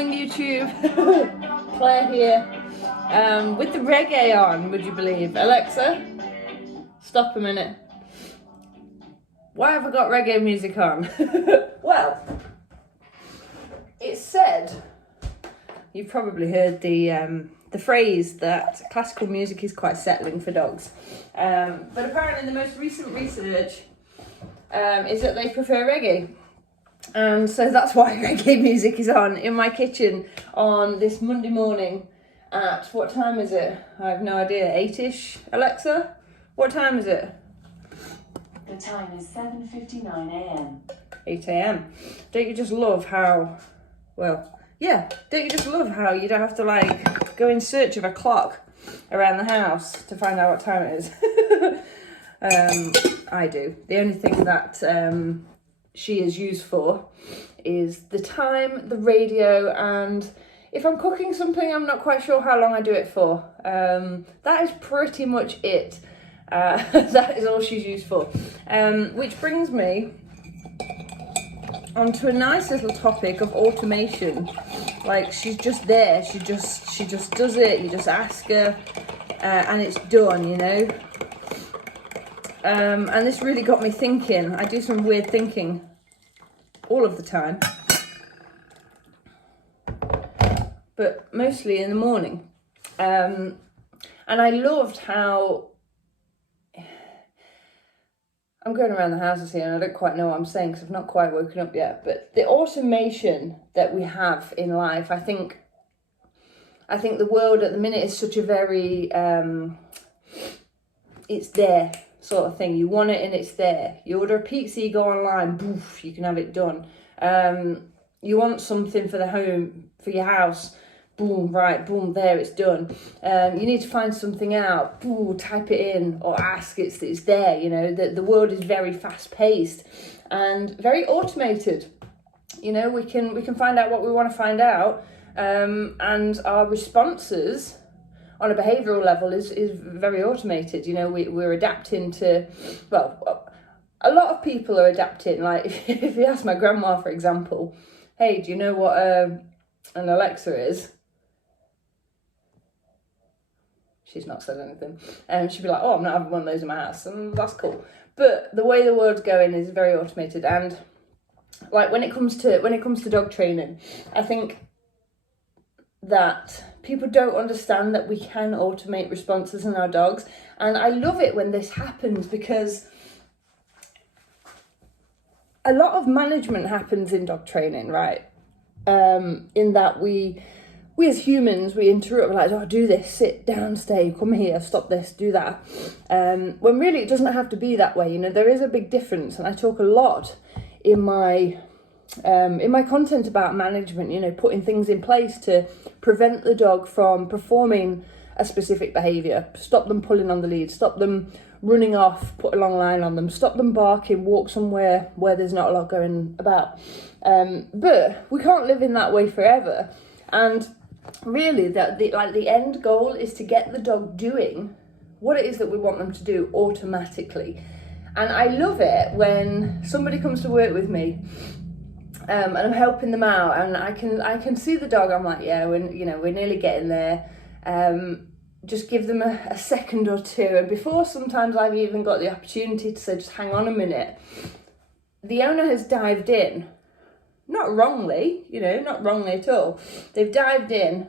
morning, YouTube. Claire here, with the reggae on, would you believe? Alexa, stop a minute. Why have I got reggae music on? Well, it's said, you've probably heard the phrase that classical music is quite settling for dogs. But apparently the most recent research is that they prefer reggae. And so that's why reggae music is on in my kitchen on this Monday morning at, what time is it? I have no idea, 8ish. Alexa, what time is it? The time is 7:59 a.m. 8 a.m. Don't you just love how, well, yeah, don't you just love how you don't have to like go in search of a clock around the house to find out what time it is? I do. The only thing that she is used for is the time, the radio, and if I'm cooking something, I'm not quite sure how long I do it for. That is pretty much it. That is all she's used for. Which brings me onto a nice little topic of automation. Like, she's just there, she just does it, you just ask her, and it's done, you know. And this really got me thinking. I do some weird thinking all of the time, but mostly in the morning. And I loved how, I'm going around the houses here and I don't quite know what I'm saying because I've not quite woken up yet, but the automation that we have in life, I think the world at the minute is such a very, it's there sort of thing. You want it and it's there. You order a pizza, you go online, boof, you can have it done. You want something for the home, for your house, boom, right, boom, there, it's done. You need to find something out, boom, type it in or ask, it's there, you know. The world is very fast paced and very automated. You know, we can find out what we want to find out, and our responses on a behavioural level is very automated. You know, we're adapting to, well, a lot of people are adapting. Like, if you ask my grandma, for example, hey, do you know what an Alexa is? She's not said anything. She'd be like, oh, I'm not having one of those in my house, and that's cool. But the way the world's going is very automated, and like when it comes to dog training, I think that people don't understand that we can automate responses in our dogs. And I love it when this happens because a lot of management happens in dog training, right? In that we as humans, we interrupt, we're like, oh, do this, sit down, stay, come here, stop this, do that. When really it doesn't have to be that way. You know, there is a big difference, and I talk a lot in my content about management, you know, putting things in place to prevent the dog from performing a specific behaviour, stop them pulling on the lead, stop them running off, put a long line on them, stop them barking, walk somewhere where there's not a lot going about. But we can't live in that way forever. And really, the end goal is to get the dog doing what it is that we want them to do automatically. And I love it when somebody comes to work with me, and I'm helping them out, and I can see the dog. I'm like, yeah, we're nearly getting there. Just give them a second or two, and before sometimes I've even got the opportunity to say, just hang on a minute. The owner has dived in, not wrongly, you know, not wrongly at all. They've dived in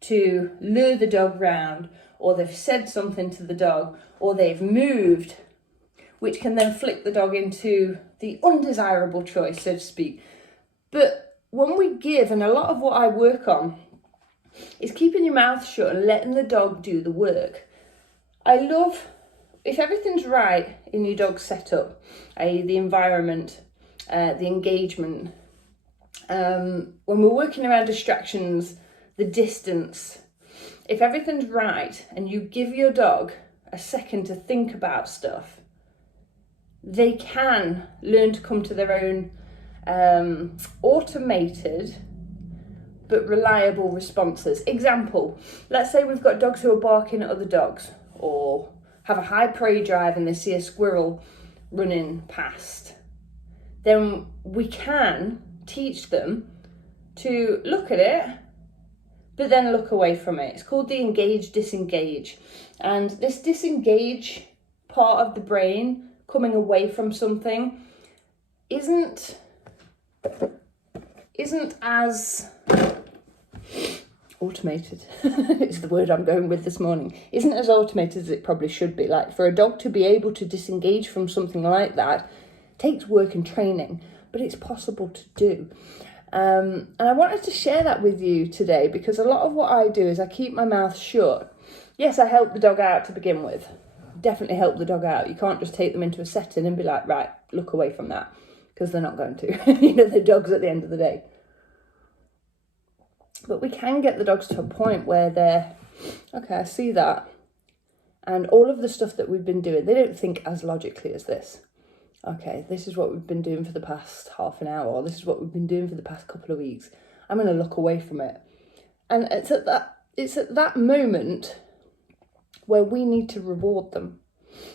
to lure the dog round, or they've said something to the dog, or they've moved, which can then flick the dog into the undesirable choice, so to speak. But when we give, and a lot of what I work on is keeping your mouth shut and letting the dog do the work. I love, if everything's right in your dog's setup, i.e. the environment, the engagement, when we're working around distractions, the distance, if everything's right and you give your dog a second to think about stuff, they can learn to come to their own automated but reliable responses. Example, let's say we've got dogs who are barking at other dogs, or have a high prey drive and they see a squirrel running past. Then we can teach them to look at it, but then look away from it. It's called the engage disengage. And this disengage part of the brain coming away from something isn't as automated is the word I'm going with this morning. Isn't as automated as it probably should be. Like, for a dog to be able to disengage from something like that takes work and training, but it's possible to do. And I wanted to share that with you today, because a lot of what I do is I keep my mouth shut. Yes, I help the dog out to begin with. Definitely help the dog out. You can't just take them into a setting and be like, right, look away from that, because they're not going to. You know, they're dogs at the end of the day. But we can get the dogs to a point where they're, okay, I see that. And all of the stuff that we've been doing, they don't think as logically as this. Okay, this is what we've been doing for the past half an hour, or this is what we've been doing for the past couple of weeks. I'm going to look away from it. And it's at that moment where we need to reward them,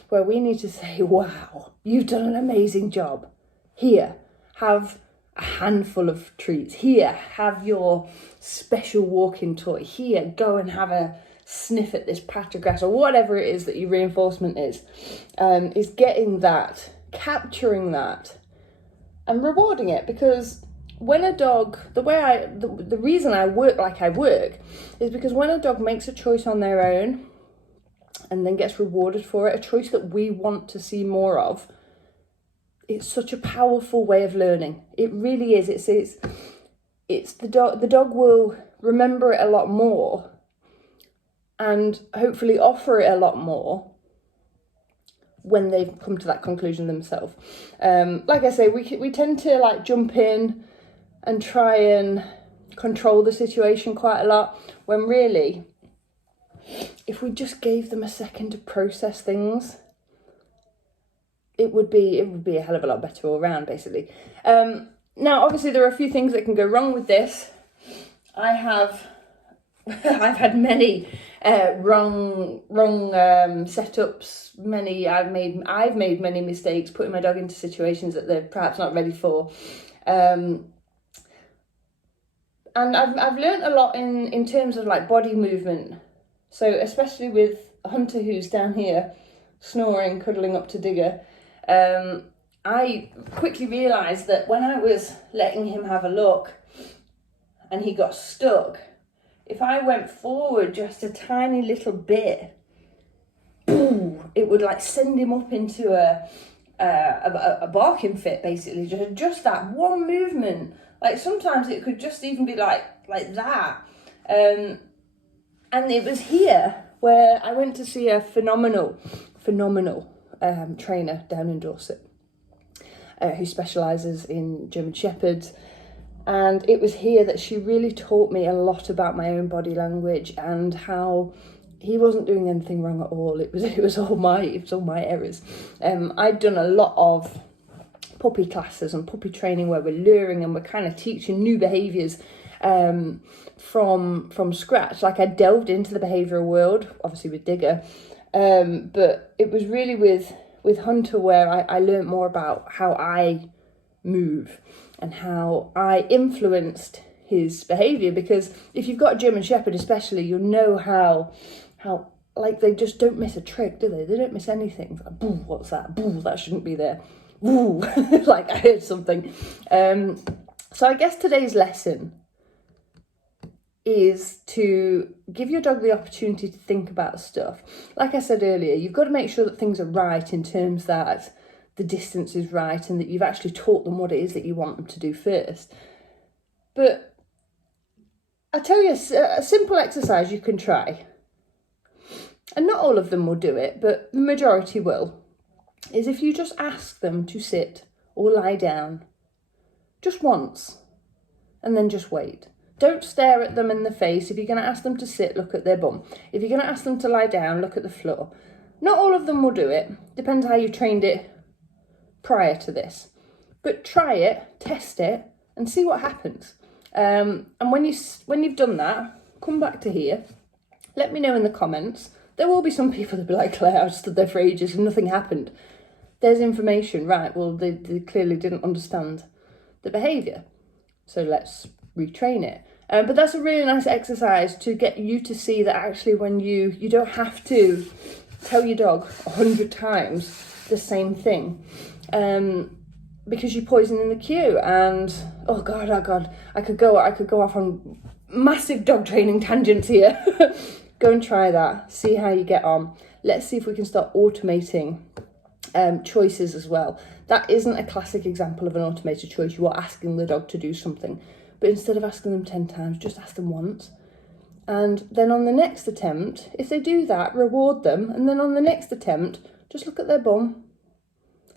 where we need to say, wow, you've done an amazing job. Here, have a handful of treats. Here, have your special walking toy. Here, go and have a sniff at this patch of grass, or whatever it is that your reinforcement is getting that, capturing that and rewarding it. Because when a dog, the reason I work like I work is because when a dog makes a choice on their own and then gets rewarded for it, a choice that we want to see more of, it's such a powerful way of learning. It really is. It's the dog will remember it a lot more and hopefully offer it a lot more when they've come to that conclusion themselves. Like I say, we tend to like jump in and try and control the situation quite a lot, when really, if we just gave them a second to process things, it would be a hell of a lot better all around, basically. Now, obviously, there are a few things that can go wrong with this. I've had many wrong setups. I've made many mistakes, putting my dog into situations that they're perhaps not ready for. And I've learned a lot in terms of like body movement. So especially with Hunter, who's down here snoring, cuddling up to Digger, I quickly realised that when I was letting him have a look and he got stuck, if I went forward just a tiny little bit, boom, it would like send him up into a barking fit, basically. Just that one movement. Like sometimes it could just even be like that. And it was here where I went to see a phenomenal trainer down in Dorset, who specialises in German Shepherds. And it was here that she really taught me a lot about my own body language and how he wasn't doing anything wrong at all. It was all my errors. I'd done a lot of puppy classes and puppy training where we're luring and we're kind of teaching new behaviours from scratch. Like I delved into the behavioural world, obviously with Digger, but it was really with Hunter where I learned more about how I move and how I influenced his behaviour. Because if you've got a German Shepherd especially, you'll know how like they just don't miss a trick, do they? They don't miss anything. Like, boo, what's that? Boo, that shouldn't be there. Boo, like I heard something. So I guess today's lesson is to give your dog the opportunity to think about stuff. Like I said earlier, you've got to make sure that things are right in terms that the distance is right and that you've actually taught them what it is that you want them to do first. But I tell you, a simple exercise you can try, and not all of them will do it, but the majority will, is if you just ask them to sit or lie down just once and then just wait. Don't stare at them in the face. If you're going to ask them to sit, look at their bum. If you're going to ask them to lie down, look at the floor. Not all of them will do it. Depends how you trained it prior to this. But try it, test it, and see what happens. And when you've done that, come back to here. Let me know in the comments. There will be some people that be like, Claire, I stood there for ages and nothing happened. There's information, right? Well, they clearly didn't understand the behaviour. So let's retrain it. But that's a really nice exercise to get you to see that actually when you don't have to tell your dog 100 times the same thing, because you're poisoning the cue. And oh god, I could go off on massive dog training tangents here. Go and try that, see how you get on. Let's see if we can start automating choices as well. That isn't a classic example of an automated choice. You are asking the dog to do something, but instead of asking them 10 times, just ask them once. And then on the next attempt, if they do that, reward them. And then on the next attempt, just look at their bum.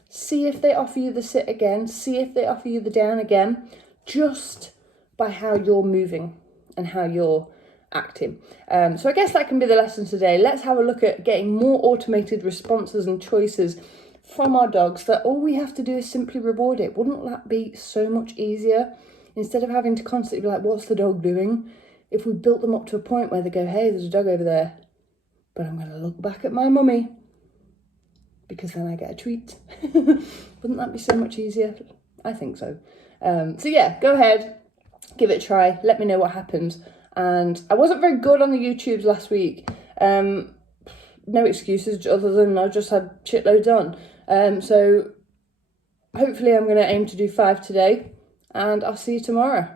See if they offer you the sit again. See if they offer you the down again, just by how you're moving and how you're acting. So I guess that can be the lesson today. Let's have a look at getting more automated responses and choices from our dogs, that all we have to do is simply reward it. Wouldn't that be so much easier? Instead of having to constantly be like, what's the dog doing? If we built them up to a point where they go, hey, there's a dog over there, but I'm going to look back at my mummy, because then I get a treat. Wouldn't that be so much easier? I think so. So yeah, go ahead, give it a try. Let me know what happens. And I wasn't very good on the YouTubes last week. No excuses other than I just had shitloads on. So hopefully I'm going to aim to do 5 today, and I'll see you tomorrow.